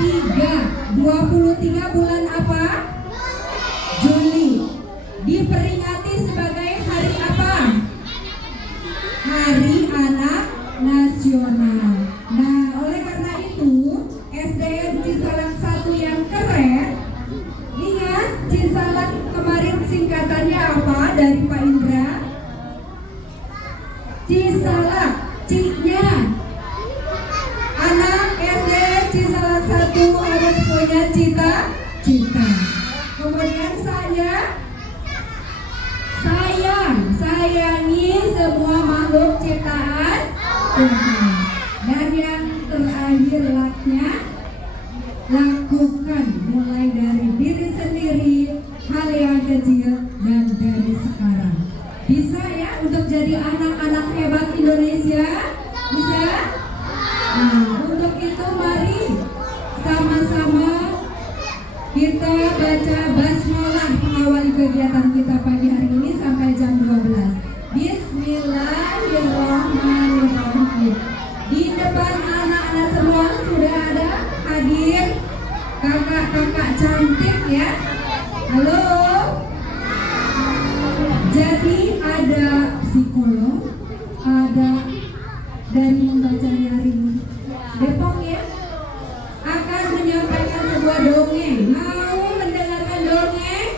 23 bulan apa? Juli. Diperingati sebagai hari apa? Hari Anak Nasional. Nah, oleh karena itu SDN Cisalak 1 yang keren. Ingat Cisalak kemarin singkatannya apa dari Pak Indra? Cisalak, C-nya anak SD Cisalak 1 harus punya cita-cita. Kemudian sayangi semua makhluk ciptaan Tuhan. Dan yang terakhir laknya, lakukan mulai dari diri sendiri hal yang kecil dan dari sekarang. Bisa ya untuk jadi anak-anak hebat Indonesia? Bisa? Nah, untuk itu mari sama-sama kita baca basmalah mengawali kegiatan kita pagi hari ini sampai jam 12. Bismillahirrahmanirrahim. Di depan anak-anak semua sudah ada hadir kakak-kakak cantik ya. Halo. Jadi ada psikolog, ada dari membaca nyaring Depok ya, akan menyampaikan sebuah dongeng. Mau mendengarkan dongeng?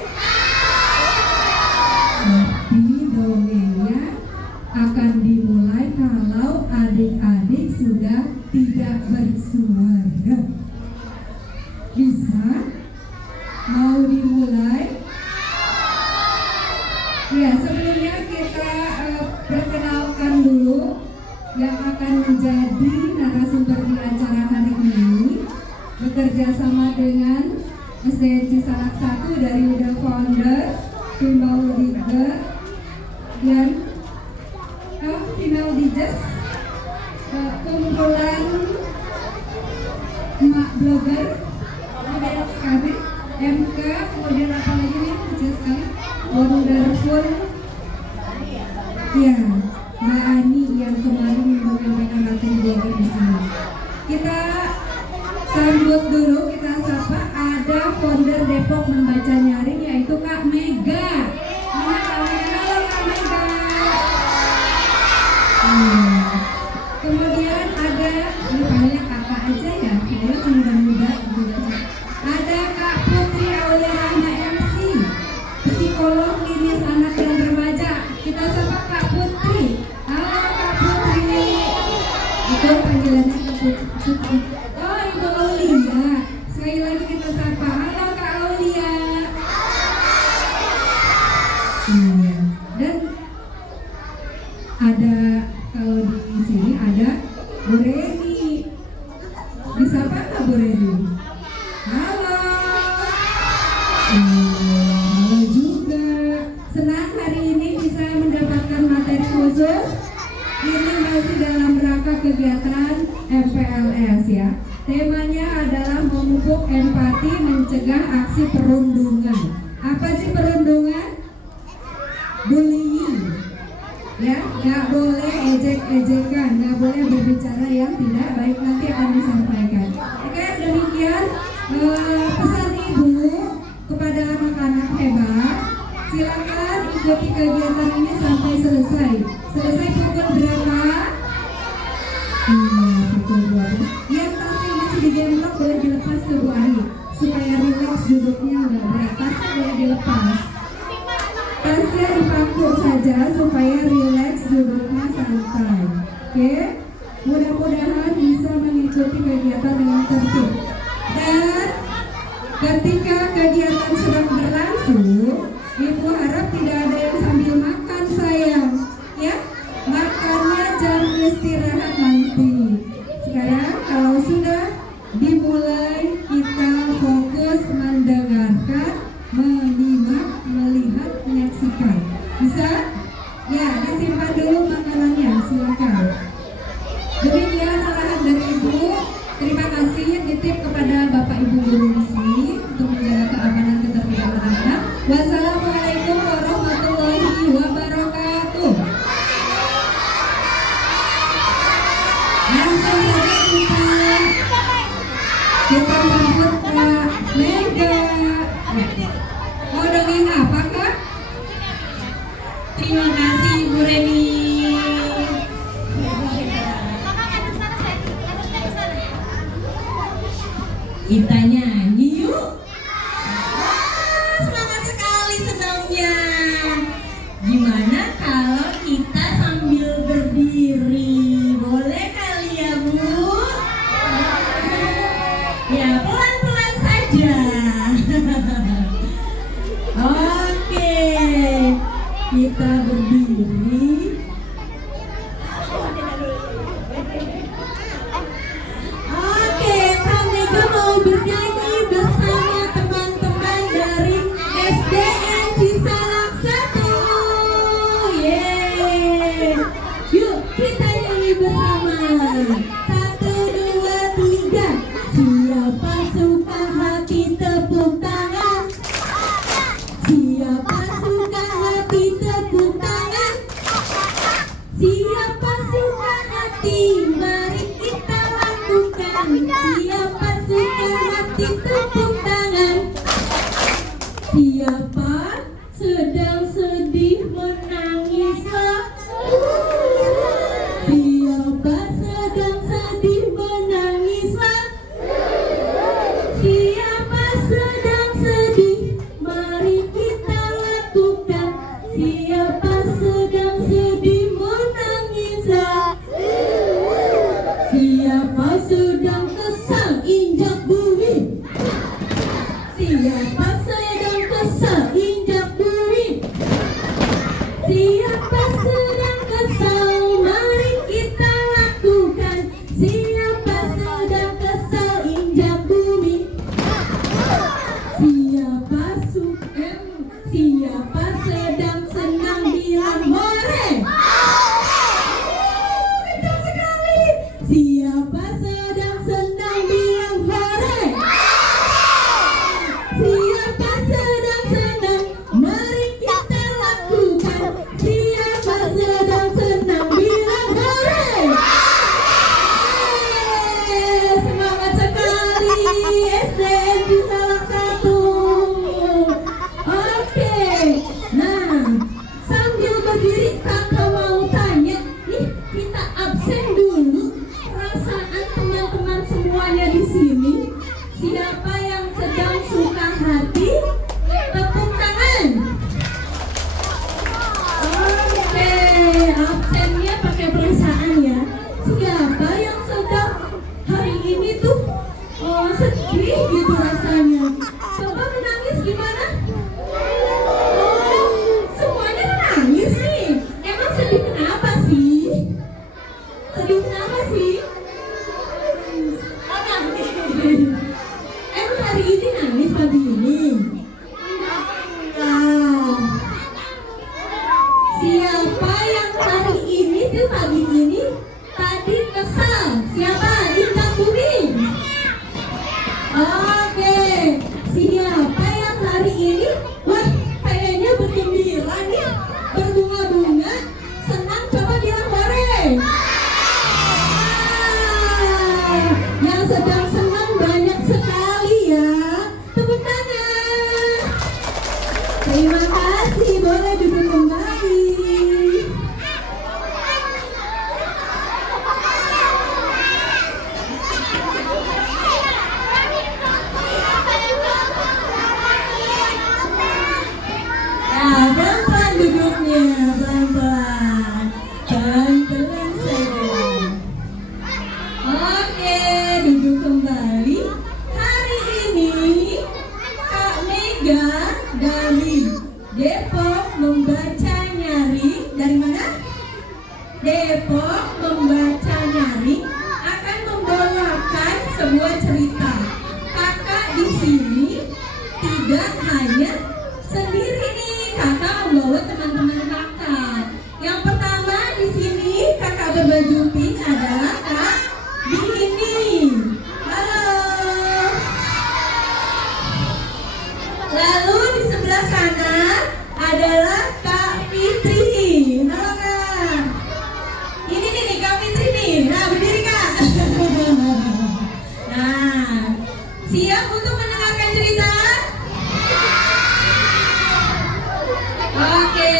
Tapi dongengnya akan dimulai kalau adik-adik sudah tidak bersuara. Bisa? Mau dimulai? Ya, sebelumnya kita perkenalkan dulu yang akan menjadi narasumber di acara hari ini, bekerja sama dengan SDN Cisalak 1 dari The Founders, Female Leader, dan Female Digest, kumpulan emak blogger, banyak sekali, MK, kemudian apa lagi nih, kecil sekali, Wonderful, ya, Mbak Ani yang kemarin menyampaikan materi blogger di sini. Kita sambut dulu, kita sapa, ada founder Depok Membaca Nyaring yaitu Kak Mega. Mana Kak Mega? Halo Kak Mega. Kemudian ada, ini panggilnya kakak aja ya, dia muda-muda gitu. Ada Kak Putri Aulia Rahma MC, psikolog klinis anak dan remaja. Kita sapa Kak Putri. Halo Kak Putri. Itu panggilannya Kak Putri. Oh, Ibu Aulia. Sekali lagi kita sapa. Halo Kak Aulia. Iya. Dan ada, kalau di sini ada Bu Reni. Disapa nggak Bu Reni? Halo. Halo juga. Senang hari ini bisa mendapatkan materi khusus. Ini masih dalam rangka kegiatan MPLS ya. Temanya adalah memupuk empati mencegah aksi perundungan. Apa sih perundungan? Bullying. Ya, nggak boleh ejek-ejekan, nggak boleh berbicara yang tidak baik, nanti akan disampaikan. Oke, demikian pesan ibu kepada anak-anak hebat. Silakan ikuti kegiatan ini sampai selesai. Selesai pukul berapa? Pukul 12. Yang tasnya masih digendong boleh dilepas ke Bu Ani supaya rileks duduknya, nggak berat. Tasnya boleh dilepas. Tasnya dipangku saja supaya rileks duduknya santai. Oke? Mudah-mudahan bisa mengikuti kegiatan dengan tertib. Dan ketika kegiatan sedang berlangsung, Ibu harap tidak ada yang sambil makan sayang, ya. Makannya jam istirahat nanti. Sekarang kalau sudah dimulai, kita fokus mendengarkan, menyimak, melihat, menyaksikan. Bisa? Ya, disimpan dulu makanannya, silakan. Demikian arahan dari Ibu. Terima kasih, titip kepada Bapak Ibu guru di sini untuk menjaga keamanan ketertiban anak-anak. Wassalamualaikum warahmatullahi wabarakatuh. Langsung saja kita Kita sambut Kak Mega. Mau dongeng apa Kak? Terima kasih Ibu Reni. Kita nyanyi yuk. Semangat sekali senangnya. Gimana kalau kita sambil berdiri? Boleh kali ya Bu? Ya pelan-pelan saja. Oke, kita berdiri. Oke, Kak Mega mau bernyanyi bersama teman-teman dari SDN Cisalak 1. Yeay. Yuk kita nyanyi bersama. 1, 2, 3. Siapa suka hati tepuk tangan. Siapa suka hati tepuk tangan. Siapa suka hati mari kita lakukan. Siapa suka hati tepuk tangan. Siapa sedang sedih menangislah. Siapa sedang sedih menangislah. Siapa sedang sedih mari kita lakukan. Siapa sedang sedih menangislah. Siapa sedang kesal injak bumi. Siapa sedang kesal injak bumi. Siapa sedang kesal mari kita lakukan. Siapa sedang kesal injak bumi. Siapa sedang senang bilang hore. Kencang sekali. Siapa sedang senang bilang hore. Siapa sedang senang mari kita lakukan. Siapa sedang senang bilang hore. Semangat sekali SDN di salah satu. Oke, nah sambil berdiri kakak mau tanya, nih kita absen dulu. Perasaan teman-teman semuanya di sini, siapa yang sedang suka hati? Tepuk tangan. Oke, absennya pakai perasaan ya. Siapa yang sedang hari ini tuh sedih gitu rasanya? Coba menangis gimana? Oh, semuanya menangis nih. Emang sedih kenapa sih? Sedih kenapa sih? Oh, nangis. Emang hari ini nangis pagi ini? Nah, siapa yang hari ini tuh pagi ini tadi kesal? Siapa? Intan Bumi. Oke, siapa yang hari ini wah kayaknya bergembira nih, berbunga-bunga, senang, coba bilang hore. Yang sedang senang banyak sekali ya, tepuk tangan. Terima kasih, boleh duduk kembali. Nah, pelan-pelan duduknya, pelan-pelan. Pelan-pelan saja. Oke, duduk kembali. Hari ini Kak Mega dari Depok membaca nyari. Dari mana? Depok membaca nyari akan membawakan sebuah cerita. Kakak di sini tidak hanya sendiri nih, kakak membawa teman-teman kakak. Yang pertama di sini kakak berbaju pink adalah Kak Dini. Halo. Lalu di sebelah sana adalah Kak Fitri. Halo Kak. Ini nih Kak Fitri nih. Nah berdiri Kak. Nah Siap untuk mendengarkan cerita? Oke.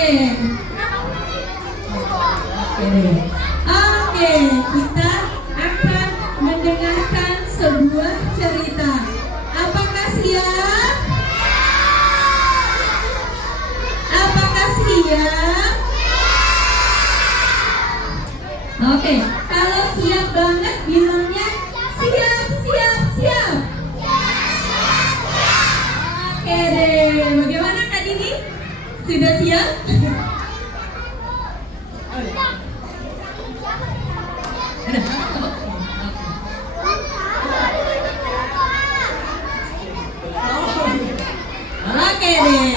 Oke, kita akan mendengarkan sebuah cerita. Apakah siap? Apakah siap? Oke, kalau siap banget bilangnya siap, siap, siap. Oke deh, bagaimana Kak Dini? Sudah siap? Oke deh.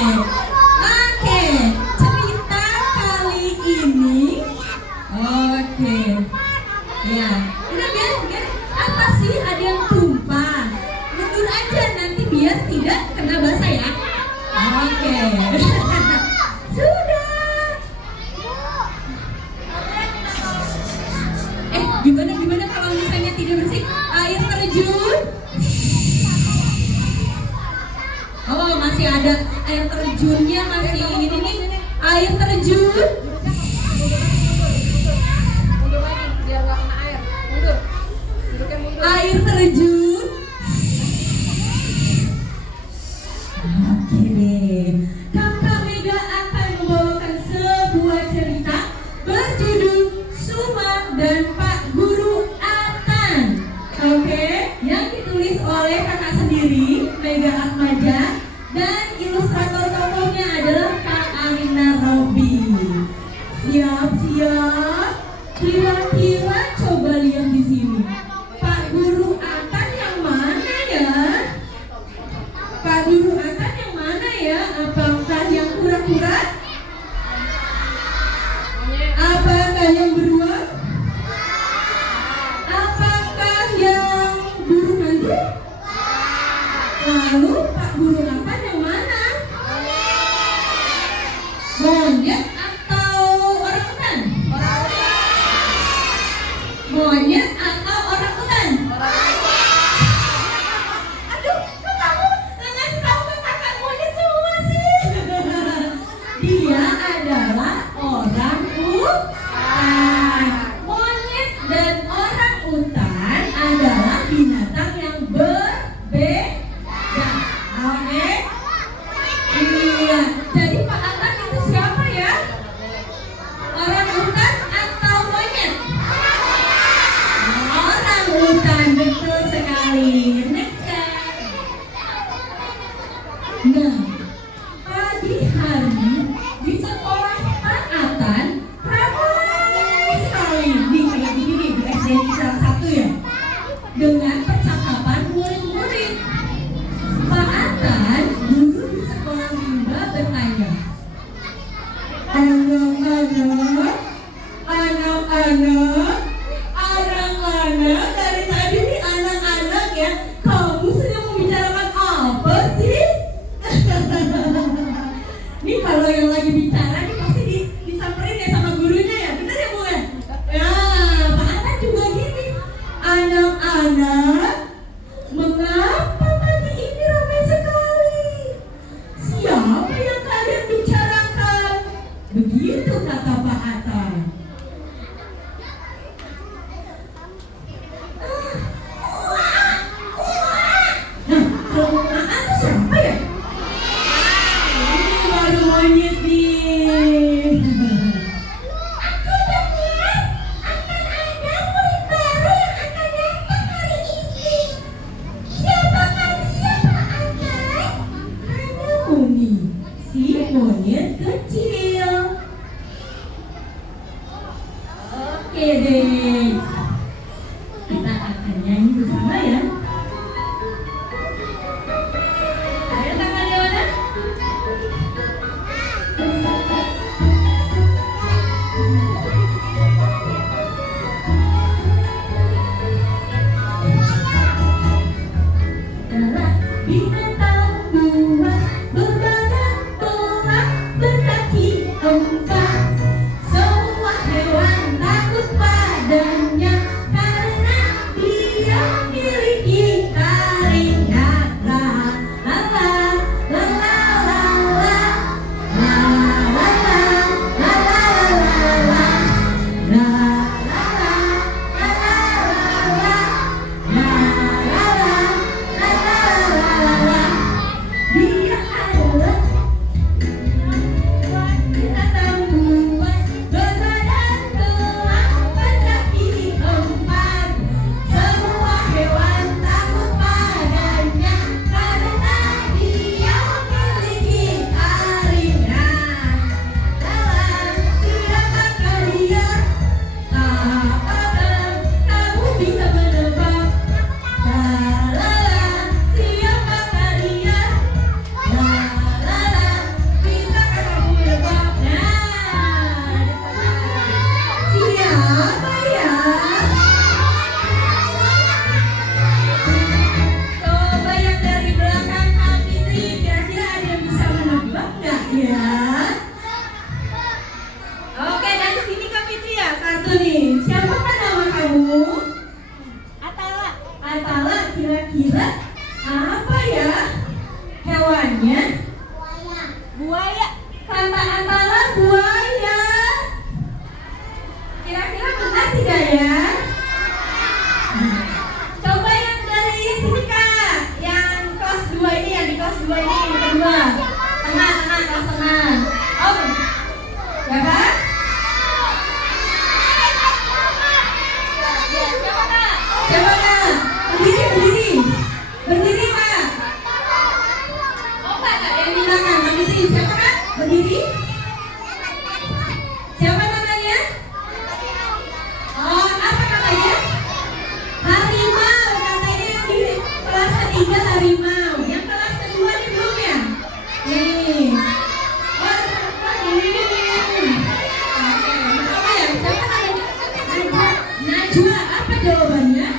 Oke, cerita kali ini. Oke. Ya, udah biar apa sih ada yang tumpah? Mundur aja nanti biar tidak kena basah ya. Oke. Sudah. Gimana kalau misalnya tidak bersih? Air terjun. Oh, masih ada air terjunnya, masih ini nih. Air terjun. Mundur lagi biar nggak kena air. Mundur. Duduknya mundur. Air terjun. Oke deh. Kakak Mega akan membawakan sebuah cerita berjudul Suma dan Pak Guru Atan. Oke, yang ditulis oleh kakak sendiri Mega Atmaja dan ilustrator tokohnya adalah Kak Alina Robi. Siap-siap. Kira-kira coba lihat di sini. Pak Guru Atan yang mana ya? Pak Guru Atan yang mana ya? Apakah yang kura-kura? Apakah yang beruang? Apakah yang burung hantu? Lalu Pak Guru Atan yang mana? Monyet atau orangutan? Monyet atau orangutan? Aduh, kok kamu ngasih tahu ke kakak monyet semua sih? Dia adalah orangutan. Monyet dan orangutan adalah binatang yang berbeda. Oke? Iya. Jadi Pak Atan itu siapa ya? Orangutan atau monyet? Orangutan, betul sekali. Next slide. Nah, pagi hari di sekolah Pak Atan ramai sekali nih kayak gini nih di SD salah satu ya, dengan percakapan murid-murid. Pak Atan, guru di sekolah rimba bertanya, anak-anak, dari tadi nih anak-anak ya, kamu sedang membicarakan apa sih? Nih kalau yang lagi bicara nih pasti disamperin ya sama gurunya ya, bener ya Bu ya? Ya, Pak Atan juga gini, anak-anak, mengapa pagi ini ramai sekali? Siapa yang kalian bicarakan? Begitu kata Pak Atan. Nah, kalau Pak Atan siapa ya? Ini baru monyet nih. Aku dengar akan ada murid baru yang akan datang hari ini. Siapakah dia, Pak Atan? Hanya Muni, si monyet kecil. Oke deh, kita akan nyanyi bersama ya. Ayo tangannya mana? Adalah binatang buas berbadan tulang berkaki empat. Semua hewan takut padanya karena dia memiliki taringnya. jawabannya? Buaya. Kata antara buaya. Kira-kira benar tidak ya? Coba yang dari sini Kak, yang kelas 2 ini, yang di kelas 2 ini, yang kedua. Tengah, kelas tengah. Om, ya Kak? Siapa Kak? Berdiri. Berdiri Kak. Oh Kak, yang di belakang, berdiri. Siapa Kak? Berdiri. Siapa namanya? Oh, apa katanya? Harimau, katanya yang di kelas ketiga harimau. Yang kelas kedua nih belum ya? Nih. Oh, ini. Oke, apa ya? Siapa namanya? Najwa, apa jawabannya?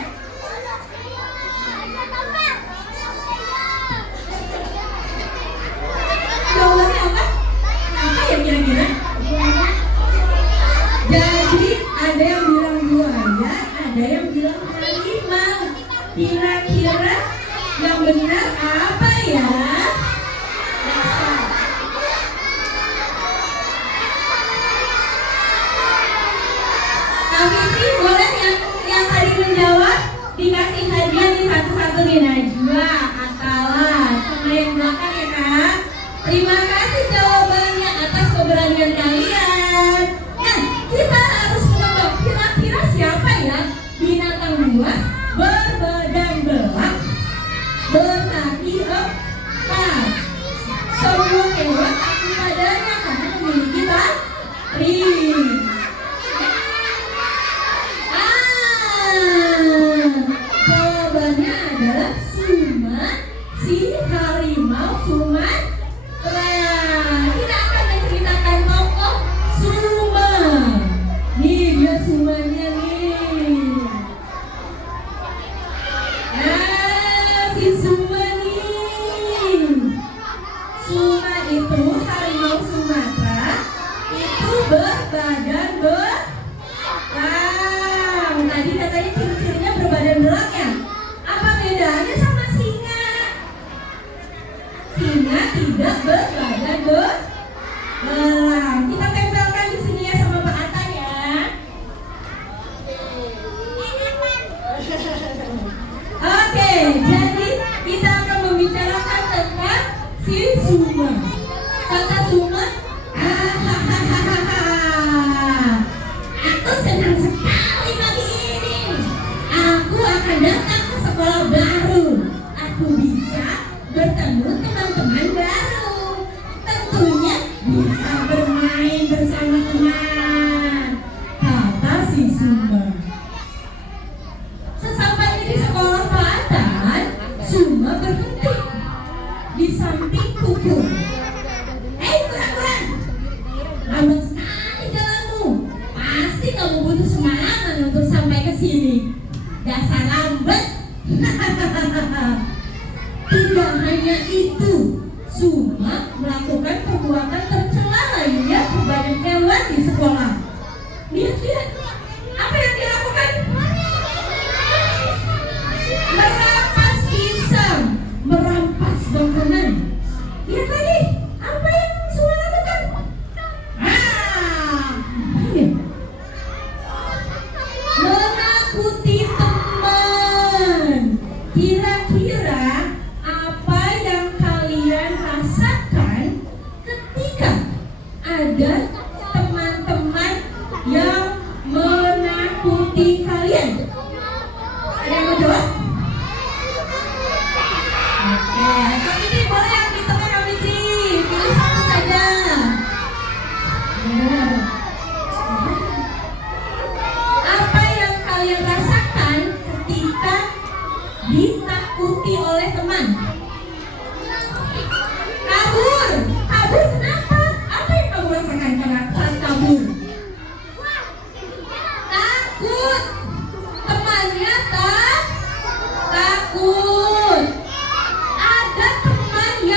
Jawabannya apa? Apa ya kira-kira? Jadi ada yang bilang buaya, ada yang bilang harimau. Kira-kira yang benar apa ya? Kami sih boleh yang tadi menjawab dikasih hadiah nih satu-satu nih, Najwa, Atala, sama yang belakang ya Kak. Terima kasih jawabannya atas keberanian kalian. Nah, kita harus menebak kira-kira siapa ya binatang buas berbadan belang, berkaki 4. Semua hewan takut padanya karena memiliki taring. Jawabannya adalah si harimau Sumatera. Kita akan menceritakan tokoh Suma. Nih dia Sumanya nih. Nah, si Suma nih. Suma itu harimau Sumatera itu berbadan belang. Tadi katanya ciri-cirinya berbadan belang ya. Apa bedanya sama singa? Singa tidak berbadan belang. Kita tempelkan di sini ya sama Pak Atta ya. Oke, jadi kita akan membicarakan tentang si Suma. Kata Suma, aku senang sekali pagi ini. Aku akan datang ke sekolah baru. Aku bisa bertemu teman-teman baru. Tentunya bisa bermain bersama teman. Kata si Suma. Sesampainya di sekolah Pak Atan, Suma berhenti di samping kuku. Kurang-kurang, lambat sekali jalanmu. Pasti kamu butuh semalaman untuk sampai ke sini. Dasar lambat. Tidak hanya itu, Suma melakukan perbuatan tercela lainnya kepada hewan di sekolah. Lihat, apa yang dilakukan? Merampas pisang, merampas makanan. Lihat lagi, apa yang Suma lakukan? Menakuti teman. Kira-kira apa yang kalian rasakan ketika ada teman-teman yang menakuti kalian? Ada yang mau jawab? Oke, Kak Fitri boleh yang di tengah Kak Fitri. Pilih satu saja. Apa yang kalian rasakan ketika ditakuti oleh teman? Kabur kenapa? Apa yang kamu rasakan saat kabur? Takut. Temannya takut. Ada teman yang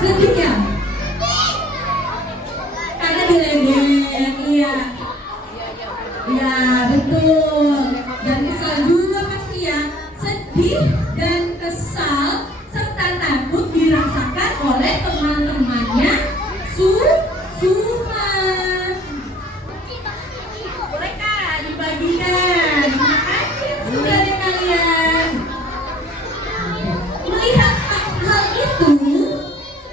Sedih ya? Karena diledek, iya. Ya betul. Dan kesal juga pasti ya. Sedih dan kesal serta takut dirasakan oleh teman-temannya Suma. Bolehkah dibagikan? Terima kasih sudah ada kalian. Melihat hal itu,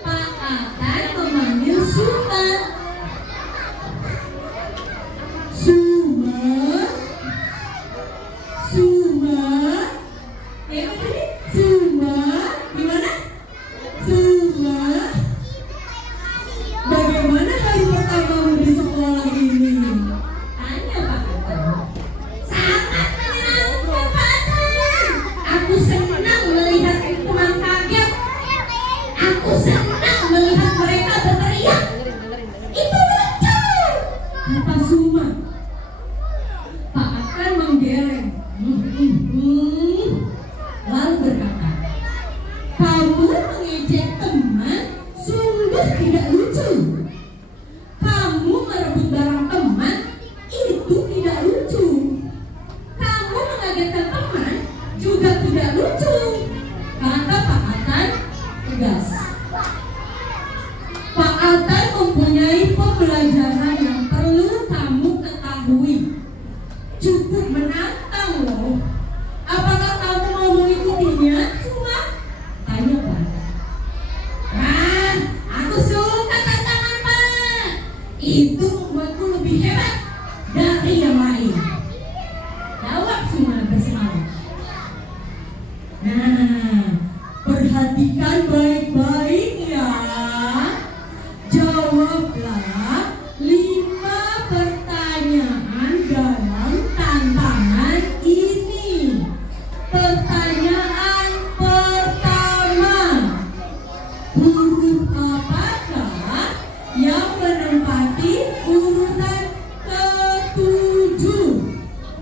Pak Akan memanggil Suma. Suma, ya tadi Suma, gimana? Suma, bagaimana hari pertamamu di sekolah ini? Tanya Pak Akan. Sangat menyenangkan Pak Akan. Aku senang melihat teman kaget. Aku senang melihat mereka berteriak. Itu lucu, kata Suma. Pak Akan menggeleng, lalu berkata, kamu mengejek teman sungguh tidak lucu. Kamu merebut barang teman itu tidak lucu. Kamu mengagetkan teman juga tidak lucu, kata Pak Akan tegas. Pak Akan mempunyai pembelajaran yang perlu kamu ketahui. Cukup menantang loh. Apakah kamu mau mengikutinya, Suma? Tanya Pak. Ah, aku suka tantangan Pak. Itu membuatku lebih hebat dari yang lain. Jawab Suma bersemangat. Nah, perhatikan baik-baik ya. Jawablah 5 pertanyaan dalam tantangan ini. Pertanyaan pertama, huruf apakah yang menempati urutan ke-7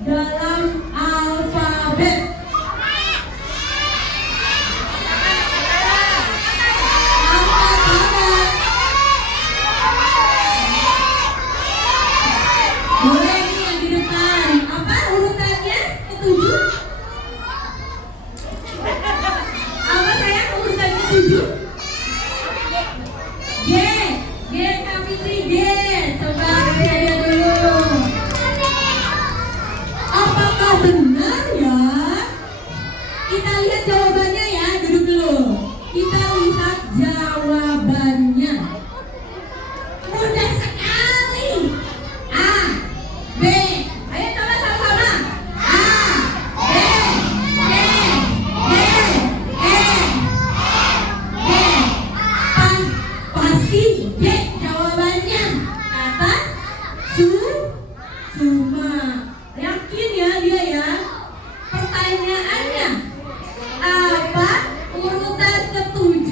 dalam alfabet? Angkat tangan. Boleh nih yang di depan. Apa urutannya? Ke-7? Apa sayang urutannya 7? G. G Kak Fitri, G. Coba saya lihat dulu. Apakah benar ya? Kita lihat jawabannya ya, duduk dulu. Kita lihat jawabannya. Mudah sekali. A, B. Ayo coba sama-sama. A, B, C, D, E, G. Pasti G jawabannya, kata Suma. Yakin ya dia ya? Pertanyaannya, apa urutan ke-7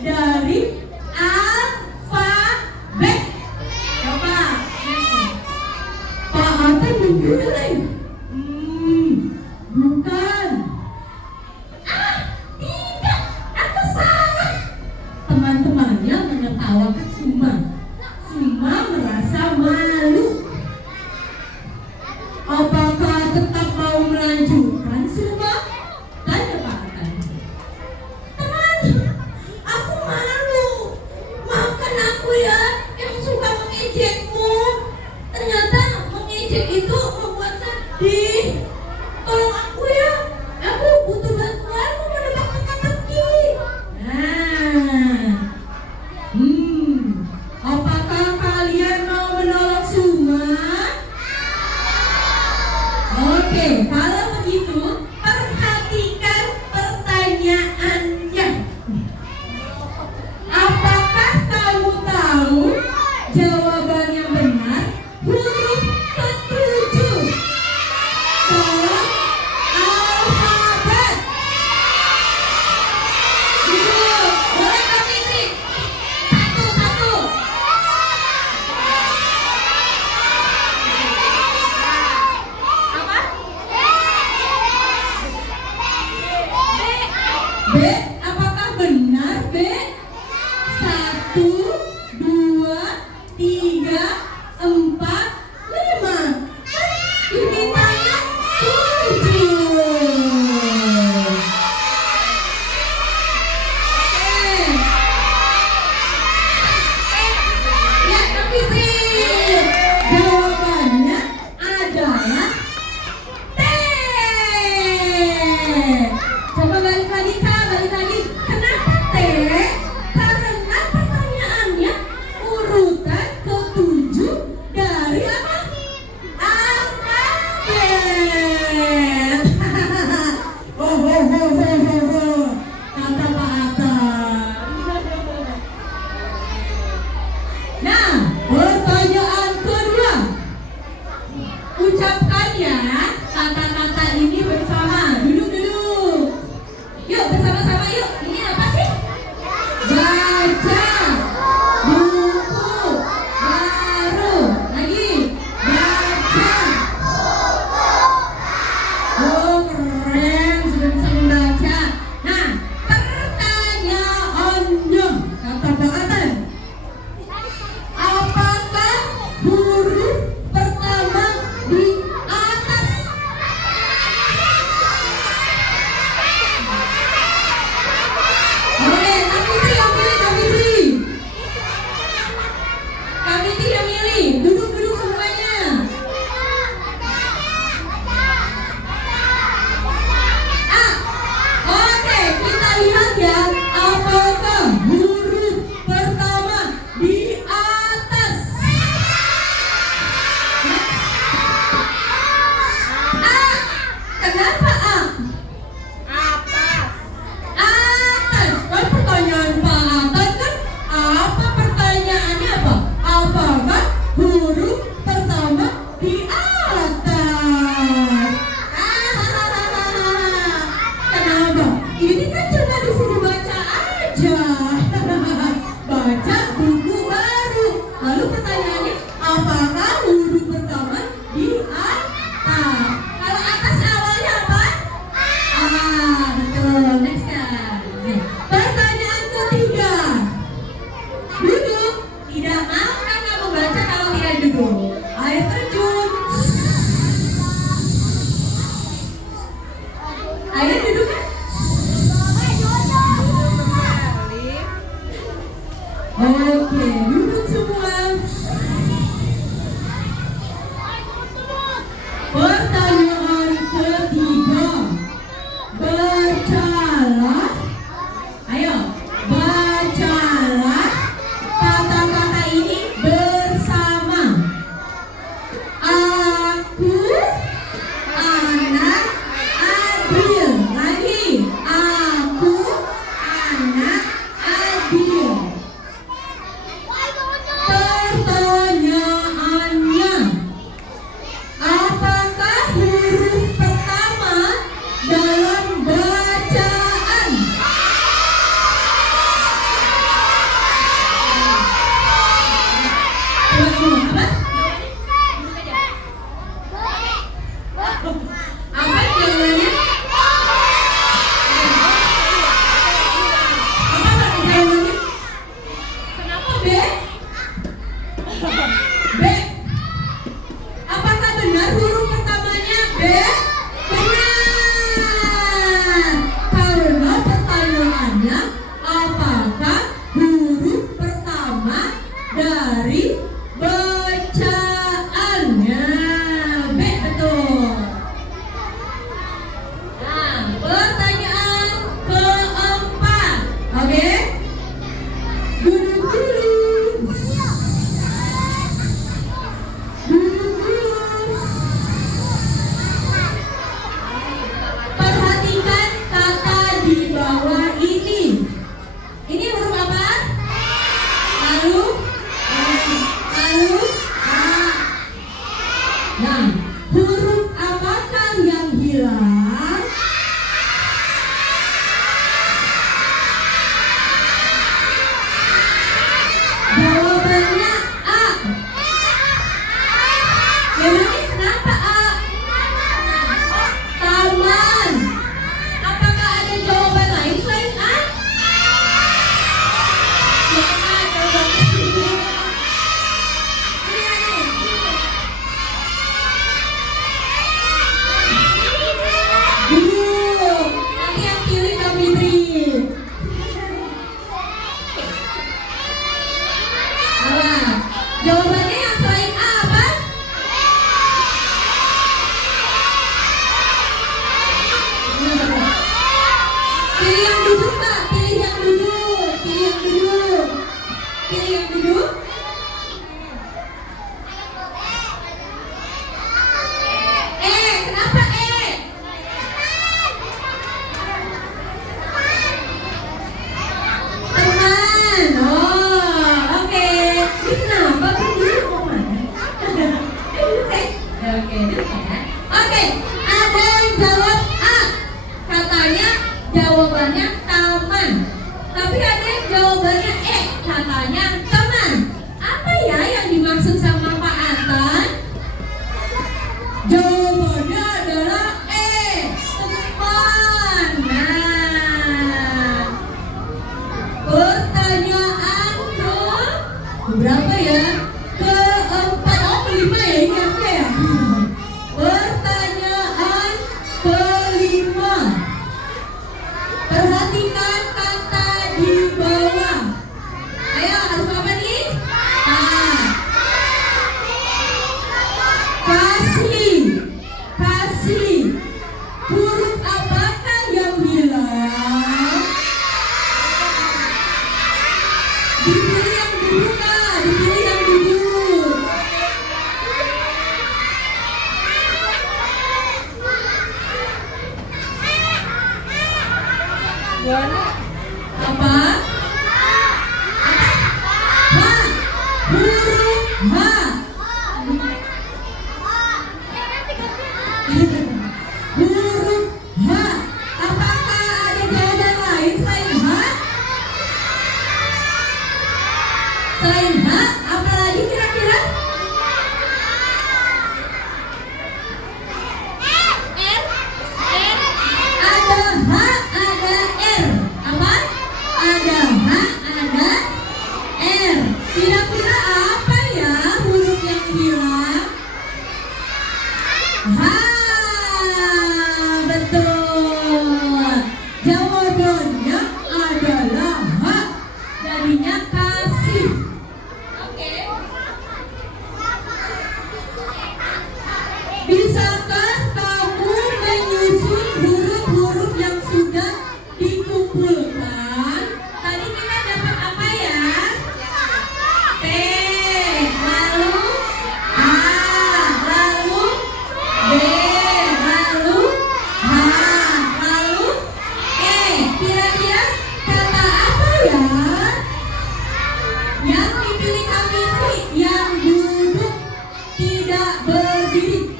dari alfabet? Coba. Pak Akan menggeleng. Bukan. Ah, tidak, aku salah. Teman-temannya menertawakan Suma. Suma merasa malu. Apakah tetap mau melanjutkan, Suma? Tanya Pak Akan. Teman, aku malu. Maafkan aku ya yang suka mengejekmu. Ternyata mengejek itu membuat sedih. Tolong aku ya. Aku butuh bantuanmu menebak teka-teki. Nah, aja. Baca buku baru. Lalu pertanyaannya, apakah huruf pertama di atas? Kalau atas awalnya apa? Betul. Next kan. Pertanyaan ketiga. Duduk. Tidak mau kan kamu baca kalau tidak duduk. Air terjun. Ayo duduk kan? Oke, duduk semua. Pertanyaan ketiga. Bacalah. Ayo, bacalah kata-kata ini bersama. Aku anak Adil. Lagi. Aku anak Adil. Pertanyaannya, apakah huruf pertama dalam bacaan? Apa? Apa jawabannya? Apa jawabannya? Kenapa? B? B. Apakah benar huruf pertamanya B? Benar. Karena pertanyaannya, apakah huruf pertama dari bacaannya? B, betul. Nah, pertanyaan keempat. Oke? Duduk dulu. Perhatikan kata di bawah ini. Ini huruf apa? Lalu A. Nah, huruf apakah yang hilang? Jawabannya A. Memangnya kenapa A? Taman. Apakah ada jawaban lain selain A? Duduk. Nanti yang pilih kami beri. Alah, jawabannya yang selain A apa? Pilih yang duduk, Pak. Pilih yang duduk. Pilih yang duduk. Pilih yang duduk. Kenapa teman. Oh, oke. Ini kenapa berdiri mau mana? Duduk ya. Oke, duduk ya. Oke, ada yang jawab A. Katanya jawabannya taman. Tapi ada yang jawabannya E. Katanya teman. Apa ya yang dimaksud sama Pak Atan? Jawabannya adalah E. Teman. Nah, pertanyaan berapa ya? Keempat. Oh, kelima ya? Ini apa ya? Pertanyaan kelima. Perhatikan kata di bawah. Ayo, harus apa nih? Kasih. Kasih. Huruf apakah yang hilang? Dipilih yang duduk, Kak. Dipilih yang duduk. Apa? H. Huruf H. Huruf H. Apakah ada jawaban lain selain H? Selain H, apa lagi kira-kira? Ada H, ada R. Apa? Ada H, ada R. Kira-kira apa ya huruf yang hilang? H. Betul. Jawabannya adalah H. Jadinya kasih. Oke. Bisakah kamu menyusun huruf-huruf yang sudah dikumpulkan? Tadi kita dapat apa ya? T, lalu A, lalu B, lalu H, lalu E. Kira-kira kata apa ya? Yang dipilih kami ini yang duduk tidak berdiri.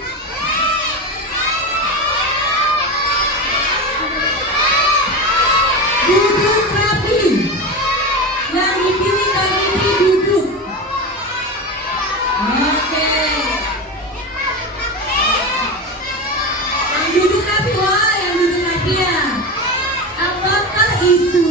Duduk rapi. Yang dipilih kami ini duduk. Oke. Yang duduk rapi, wah yang duduk rapi ya. Apakah itu?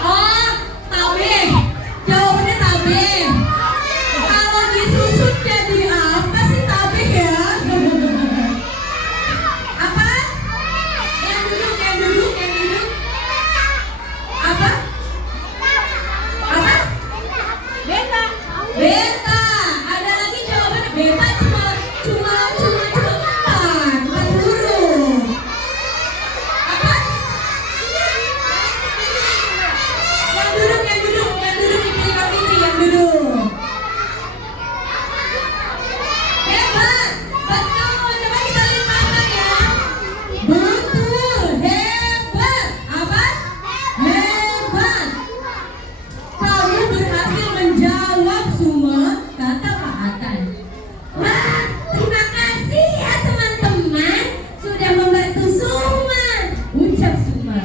Oh, tabeh. Jawabannya tabeh. Kalau disusun jadi apa sih tabeh ya? Apa? Yang duduk, yang duduk, yang duduk. Apa? Apa? Beta. Beta. Ada lagi jawabannya. Beta cuma empat huruf. Apa? Yang duduk, yang duduk, yang duduk dipilih kami ini yang duduk. Hebat, betul. Coba kita lihat mata ya. Betul, hebat. Apa? Hebat. Kamu berhasil menjawab semua kata Pak Atan. Wah, terima kasih ya teman-teman sudah membantu Suma. Ucap Suma.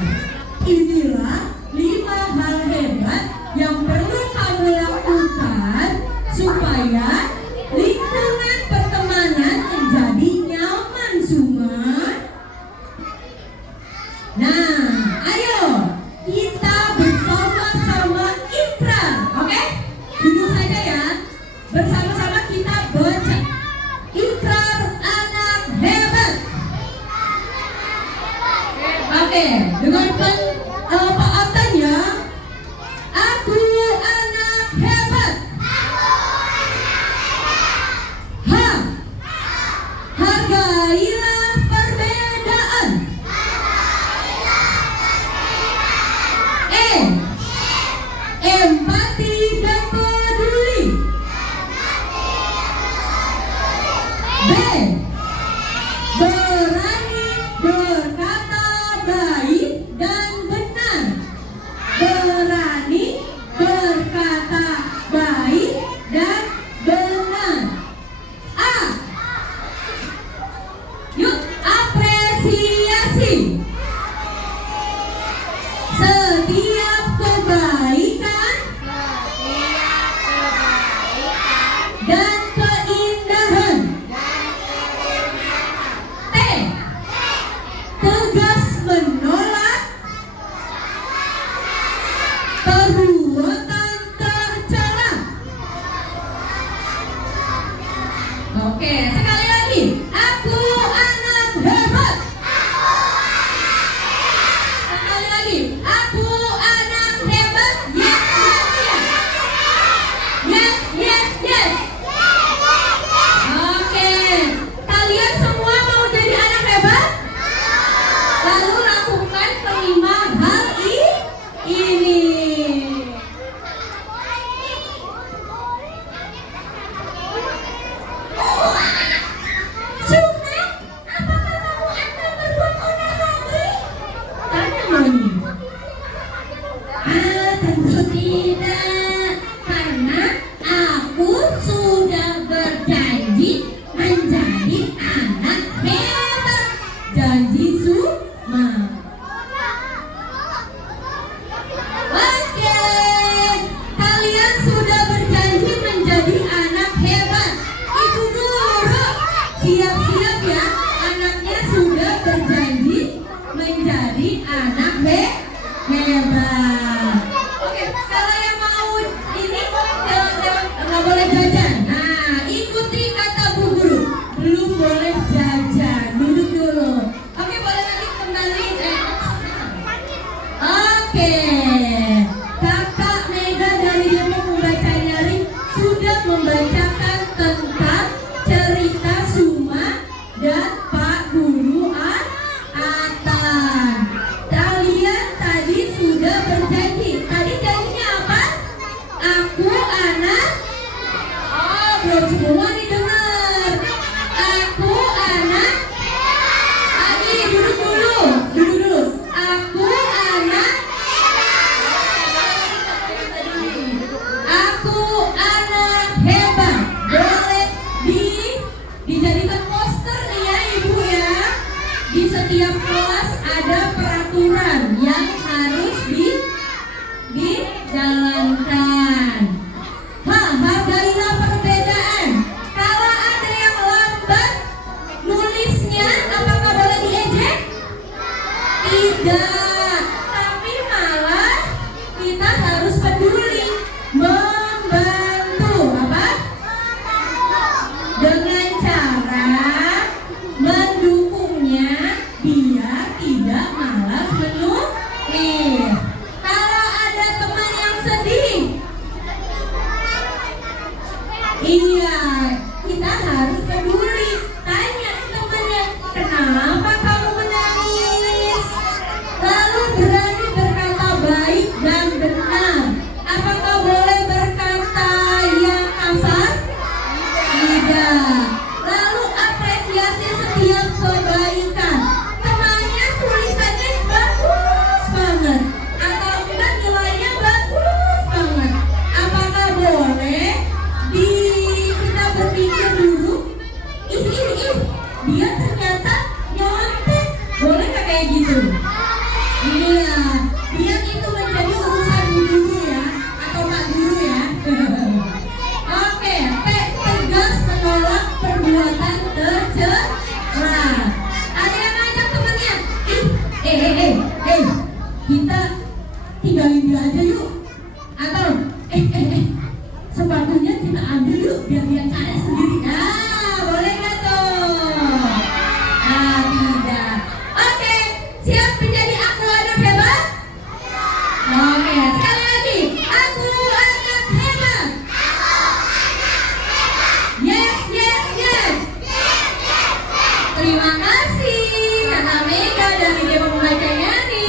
Inilah 5 hal hebat yang perlu kamu lakukan supaya lingkungan pertemanan menjadi nyaman, Suma. Nah, ayo kita bersama-sama ikrar, oke? Duduk saja ya. Bersama-sama kita baca ikrar anak hebat. Oke, dengarkan Pak Atan ya. Aku anak hebat. H. Hargailah perbedaan. E. Empati dan peduli. B. Berani berkata baik dan benar. Berani berkata baik dan benar. A. Yuk, apresiasi. Setiap kebaikan dan keindahan. T. Tegas menolak perbuatan tercela. Oke, sekali lagi. Aku anak hebat. Sekali lagi. Aku anak hebat. Yes, yes, yes. Yes, yes, yes. Oke. Kalian semua mau jadi anak hebat? Lalu lakukan kelima hal ini. dijadikan poster nih ya Ibu ya. Di setiap kelas ada peraturan yang harus dijalankan. Hargailah perbedaan. Kalau ada yang lambat nulisnya, apakah boleh diejek? Tidak. Tapi malah kita harus peduli, membantu apa? Dengan cara mendukungnya biar tidak malas menulis. Kalau ada teman yang sedih, iya, kita harus peduli. Tanya temannya, kenapa kamu menangis? Lalu berani berkata baik dan benar. Apakah boleh berkata yang kasar? Tidak. Lalu apresiasi setiap kebaikan. Temannya tulisannya bagus banget, atau enggak nilainya bagus banget. Apakah boleh kita berpikir dulu, dia ternyata nyontek, boleh nggak kayak gitu? Iya, biar itu menjadi urusan Bu Guru ya, atau Pak Guru ya. Oke, tegas menolak perbuatan tercela. Ada yang ngajak temannya, kita tinggalin dia aja yuk, atau sepatunya kita ambil yuk biar dia cari sendiri. Boleh nggak tuh? Tidak. Oke, siap menjadi aku anak hebat? Oke, sekali lagi, aku anak hebat. Yes, yes, yes. Terima kasih Kak Mega dari Dewa Membaca Nyari.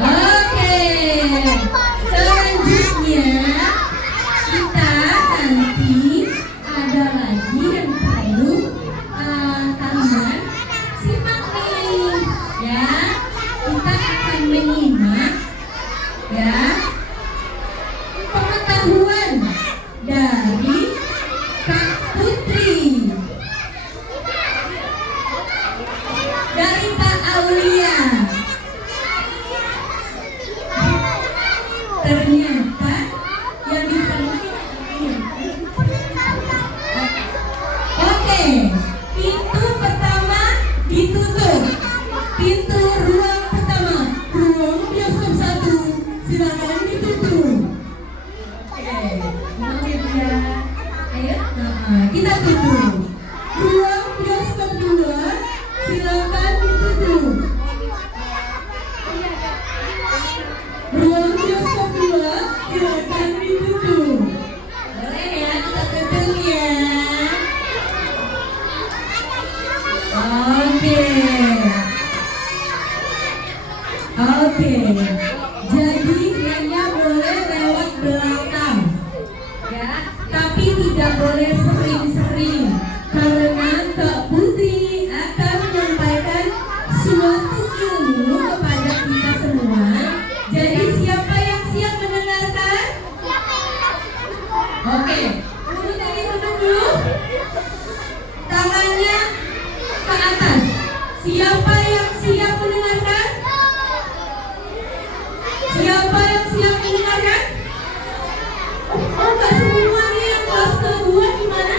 Oke, selanjutnya kita nanti ada lagi yang perlu kalian simak nih ya. Kita akan menyimak ya pengetahuan dari Kak Putri, dari Pak Aulia. Ternyata yang dipenuhi. Oke, pintu pertama ditutup. Pintu ruang pertama, ruang bioskop 1, silakan ditutup. Oke, maaf ya. Ayo, kita tutup. Ruang bioskop 2, silakan ditutup. Ruang bioskop 2, silakan ditutup. Boleh ya, kita tutup ya. Oke. Jadi hanya boleh lewat belakang, ya. Tapi tidak boleh sering-sering, karena Kak Putri akan menyampaikan suatu ilmu kepada kita semua. Jadi siapa yang siap mendengarkan? Oke, urut dari mana dulu? Tangannya ke atas. Siapa yang siap mendengarkan? Siapa yang siap mendengarkan? Oh, enggak semua nih yang kelas kedua gimana?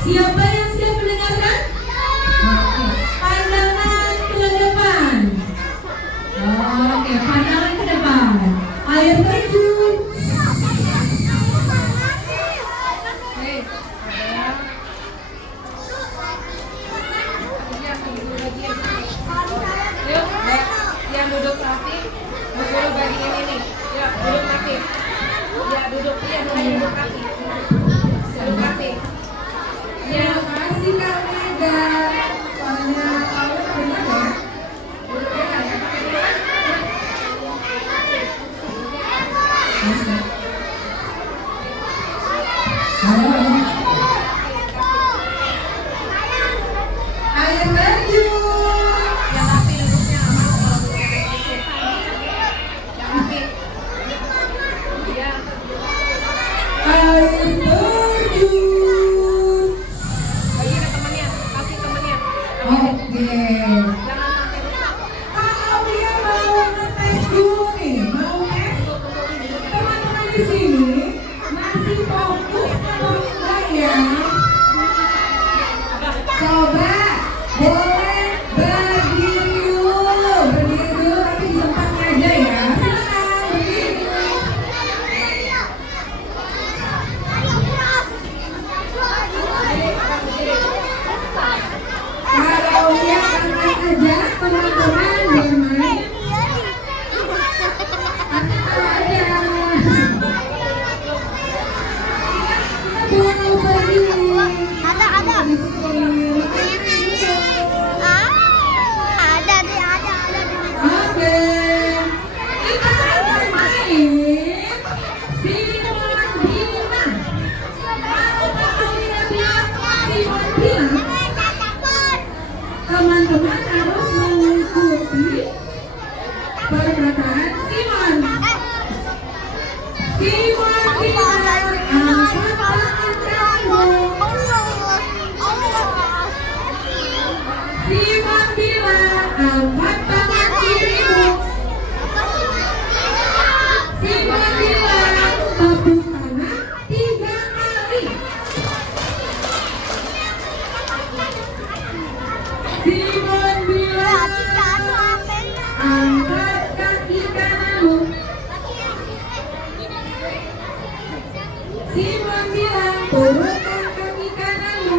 Siapa yang siap mendengarkan? Oke, pandangan ke depan. Oke, pandangan ke depan. Air terjun. Yang duduk rapi, duduk bagian ini. Ya, duduk rapi. Ya, duduk. Iya, duduk rapi. Duduk rapi. Terima kasih Kak Mega. Soalnya kalau terima Oke. Jangan sampai rusak. Kalau dia mau ngetes dulu nih, mau tes teman-teman di sini masih fokus atau enggak ya? Coba boleh berdiri dulu tapi di tempatnya aja ya. Silakan berdiri dulu. Kalau dia angkat aja teman-teman bermain. Angkat aja. Kita mau pergi. Ada. Di sini. Ada di. Oke. Kita akan main Simon Bilang. Kalau kalian bilang Simon Bilang, teman-teman harus mengikuti perkataan Simon. Simon bilang, angkat tangan kamu. Simon bilang, angkat tangan kirimu. Simon bilang, tepuk tangan 3 kali. Simon bilang, angkat kaki kananmu. Simon bilang, turunkan kaki kananmu.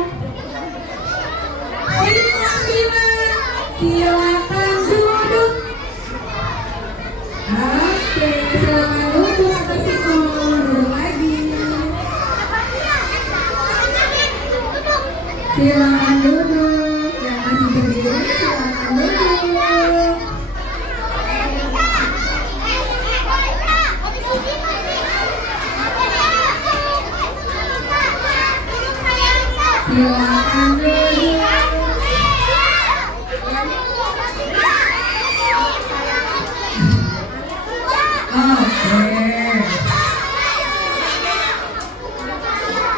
Simon bilang, silakan duduk. Oke, silakan duduk. Kata Simon, duduk lagi. Silakan duduk. Yang masih berdiri, silakan duduk. Silakan duduk. Oke.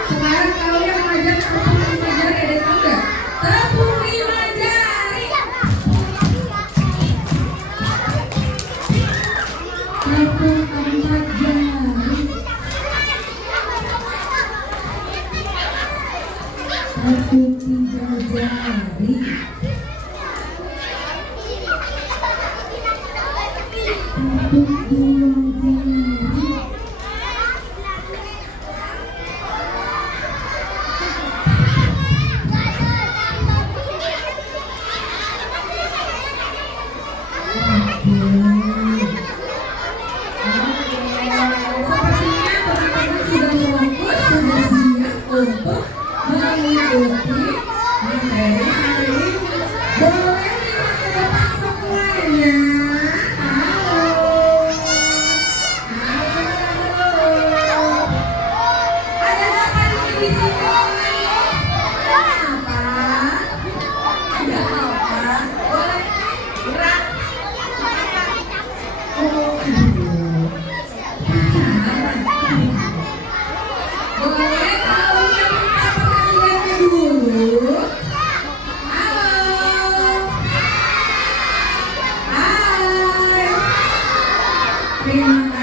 Sekarang kalian ngajak tepung 5 jari, ada yang tahu nggak? Tepung 5 jari. Tepung 4 jari. Tepung 3 jari. Tepung 2 jari. Sepertinya teman-teman sudah fokus, sudah siap untuk mengikuti materi hari ini. Boleh lihat ke depan semuanya. Halo. Halo. Ada apa di sini? Apa? Ada apa? Boleh gerak. Oh, boleh tahu minta perhatiannya dulu. Halo. Hai. Terima